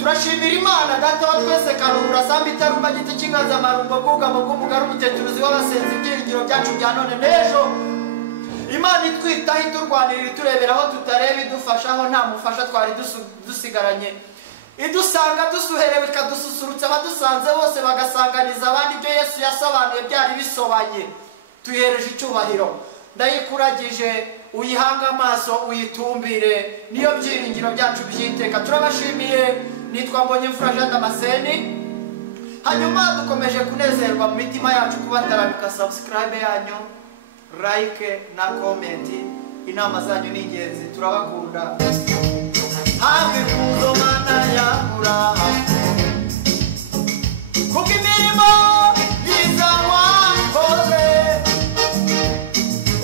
turashimira Imana data wa twese karura sambi tarumba giti kingaza marumbo kugamo kumugaru muteturuzi w'abasenzi ibyiringiro byacu bya none nejo Imana itwitaho iturwanirira turebera aho tutareba idufashaho nta mufasha twari dusigaranye idusanga dusuherewe ikadususurutsa abadusanze bose bagasanganiza abandi ibyo Yesu yasobanuye byari bisobanye tuyereje icyubahiro ndayikuragije uyihanga amaso uyitumbire niyo byiringiro byacu byiteka turabashimiye nitwa Mbonyemfura Jean Damascene hanyuma dukomeje kunezerwa mu mitima yacu kubatarabika subscribe yanyu like na comment inama zanyu ni ingenzi turabakunda hafi kuzo mana yakura kuko imirimo yiza wakoze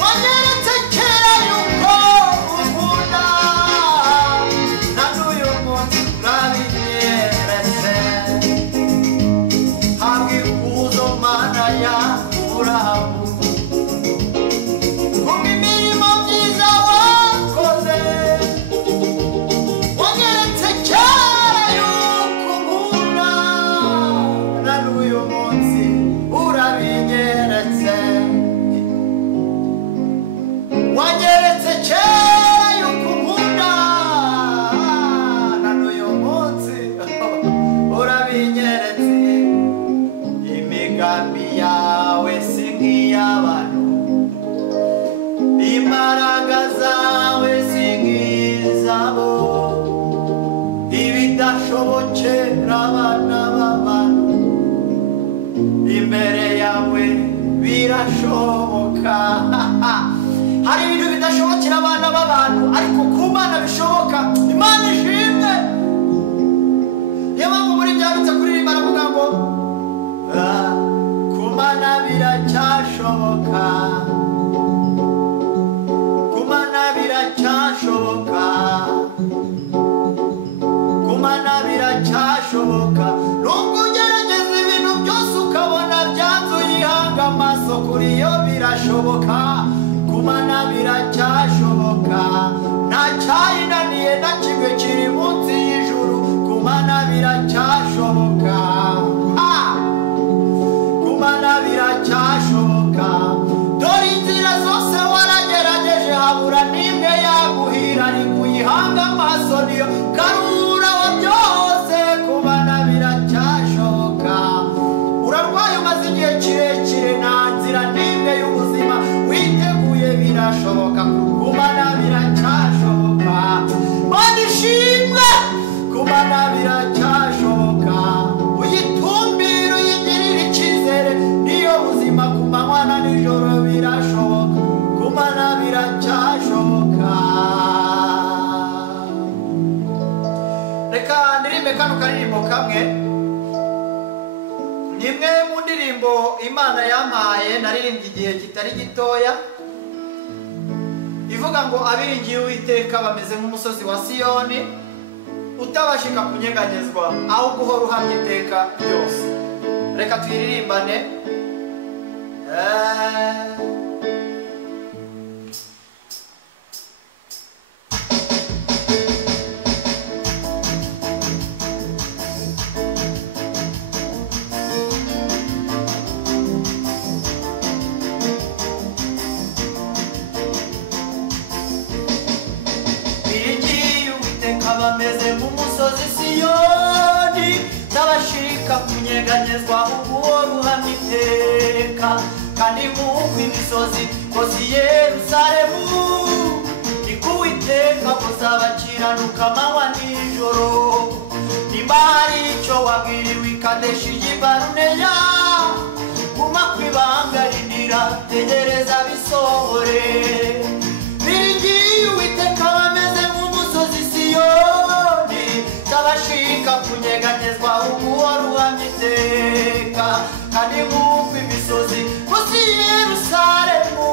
wanyeretse kera yuko ukunda na n'uyu munsi urabinyeretse hafi kuzo mana yakura hari ibintu bidashobokera abana b'abantu ariko ku Mana bishoboka Imana ishimwe yaba muri byarutse kuririmba aravuga ngo ku Mana biracyashoboka ku Mana biracyashoboka ku Mana biracyashoboka nubwo ugerageza ibintu byose ukabona byanze uyihanga amaso kuri yo birashoboka ku Mana biracyashoboka nta cyayinaniye na kimwe kiri munsi y'ijuru ku Mana biracyashoboka ku Mana biracyashoboka dore inzira zose waragerageje habura n'imwe yaguhira ariko uyihanga amaso niyo karura wa byose ku Mana biracyashoboka urarwaye umaze igihe kirekire nta nzira n'imwe y'ubuzima witeguye birashoboka ku Mana biracyashoboka Mana ishimwe ku Mana biracyashoboka uyitumbire uyigirire icyizere niyo buzima ku manywa na nijoro birashoboka ku Mana biracyashoboka reka ndirimbe kano karirimbo kamwe nimwe mu ndirimbo Imana yampaye naririmbye igihe kitari gitoya ivuga ngo abiringiye Uwiteka bameze nk'umusozi wa Siyoni utabashika kunyeganyezwa aho guhora uhamye iteka byose reka tuyiririmbane bameze nk'umusozi Siyoni tabashika kunyeganyezwa ubuhora uhamye iteka kandi nk'uko imisozi kosi Yerusalemu niko Uwiteka kuzabakiranuka amanywa nijoro nimba hari icyo wabwiriwe i Kadeshi y'i Baruneya guma kwibanga rinira tegereza bisohore biringiye Uwiteka bameze nk'umusozi Siyoni tabashika kunyeganyezwa ubuhora uhamye iteka kandi nk'uko imisozi kosi Yerusalemu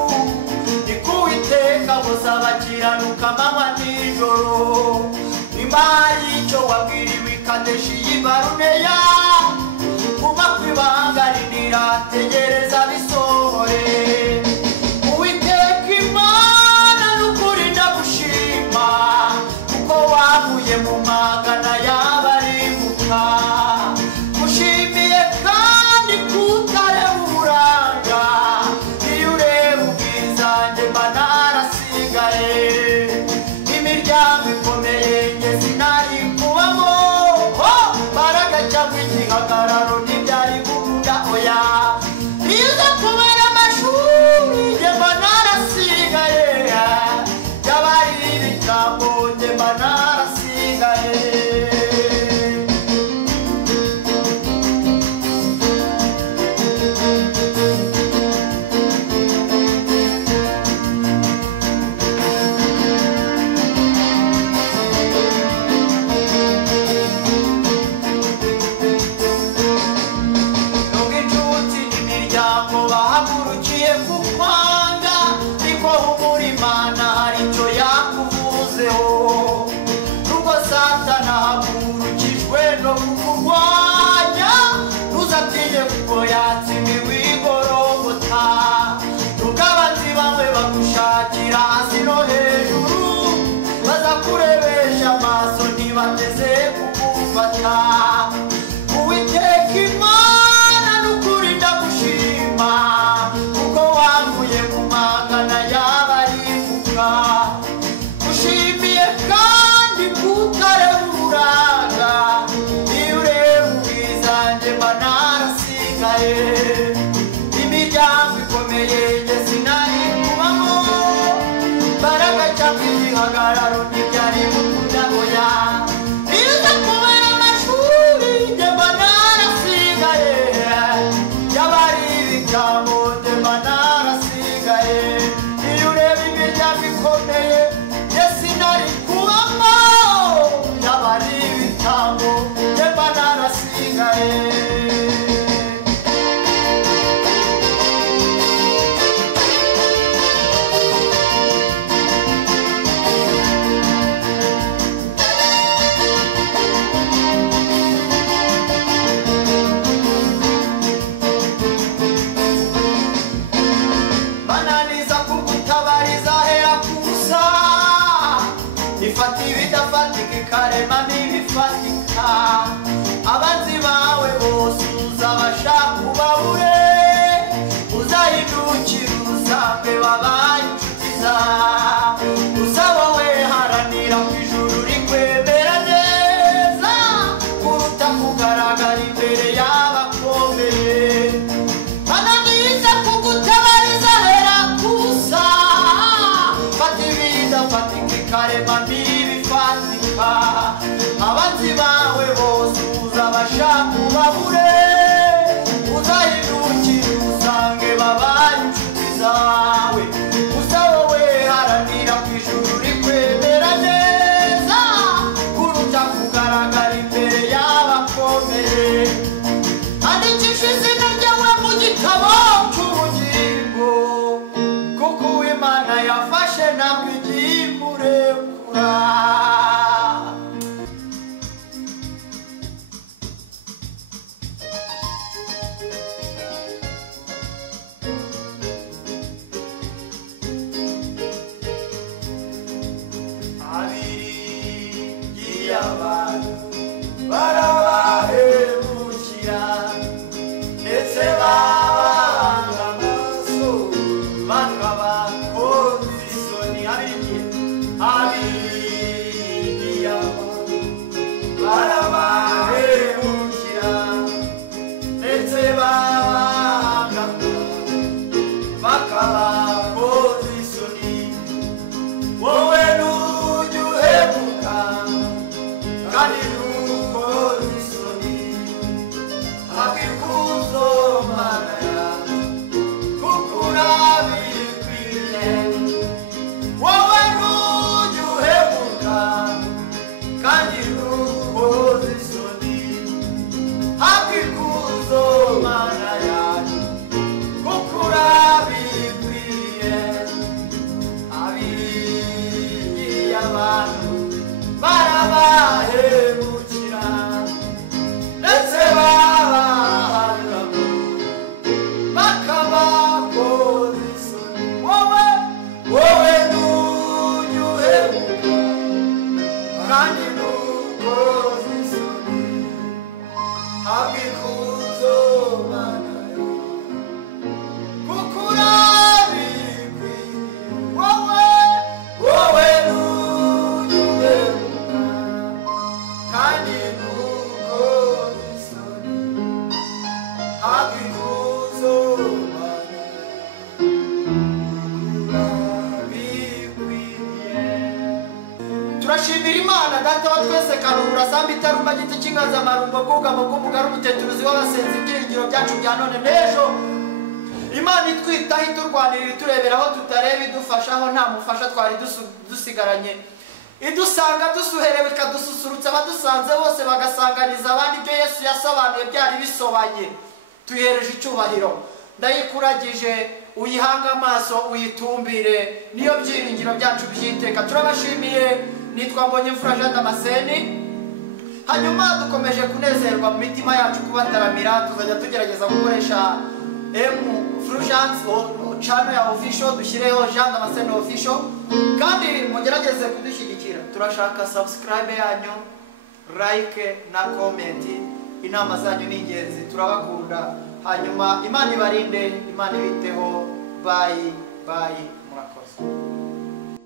niko Uwiteka kuzabakiranuka amanywa nijoro nimba hari icyo wabwiriwe i Kadeshi y'i Baruneya guma kwibanga rinira tegereza bisohore Uwiteka Imana n'ukuri ndagushima kuko wavuye mu magana y'abarimbuzi ngiye kugufata Uwiteka Imana n'ukuri ndagushima kuko wankuye mu magana y'abarimuka ushimiye kandi kutare ururaga iyo ureba ubwizanjye mba narasigaye imiryango ikomeye njye sinari kubamo mbaraga cyangwa igihagararo ntibyari gukunda oya iyo uza kubera amashuri njye mba narasigaye y'abari ibitambo njye mba narasigaye iyo ureba imiryango ikomeye njye sinari kubamo y'abari ibitambo njye mba narasigaye bananiza kugutabariza hera kusa ifata ibidafatika ikarema n'ibifatika abanzi bawe bose uzabashaka ubabure uzahindukira usange babaye inshuti zawe usaba we haranira ku ijuru rikwemera neza kuruta kugaragara imbere y'abakomeye bananiza kugutabariza hera kusa fata ibidafatika ikarema n'ibifatika abanzi bawe bose uzabashaka ubabure uzahindukira usange babaye inshuti zawe usaba we haranira ku ijuru rikwemera neza kuruta kugaragara imbere y'abakomeye andikisha izina ryawe mu gitabo cy'ubugingo kuko Imana yafashe ntabwo igiye kurekura abiringiye abantu barabahemukira ndetse babanga amaso bakabakoza isoni abiringiye abantu barabahemukira ndetse babanga bakabakoza isoni wowe nujya uhemuka kandi ntukoze isoni akikuzo Mana yawe kuko urabikwiriye wowe nujya uhemuka kandi ntukoze isoni akikuzo Mana yawe kuko urabikwiriye abiringiye abantu barabahemukira ndetse babahangamo bakabakoza isoni wowe nujya uhemuka kandi ntukoze isoni akikuzo Mana yawe kuko urabikwiriye wowe nujya uhemuka kandi ntukoze isoni akikuzo Mana urabikwiriye turashimira Imana data wa twese karuhura samba itarumba giti cy'inganzamarumbo bwugamo bw'umugari umuteturuzi w'abasenzi ibyiringiro byacu bya none n'ejo Imana itwitaho iturwanirira iturebera aho tutareba idufasha aho nta mufasha twari dusigaranye idusanga dusuherewe ikadususurutsa abadusanze bose bagasanganiza abandi ibyo Yesu yasobanuye byari bisobanye tuyihereje icyubahiro ndayikuragije uyihanga amaso uyitumbire niyo byiringiro byacu byiteka turabashimiye nitwa Mbonyemfura Jean Damascene hanyuma dukomeje kunezerwa mu mitima yacu kubataramira tuzajya tugerageza gukoresha Fulgence channel ya official dushyireho Jean Damascene official kandi mugerageze kudushyigikira turashaka subscribe yanyu like na comment. Inama zanyu ni ingenzi, turabakunda. Hanyuma Imana ibarinde, Imana ibiteho. Bye bye, murakoze.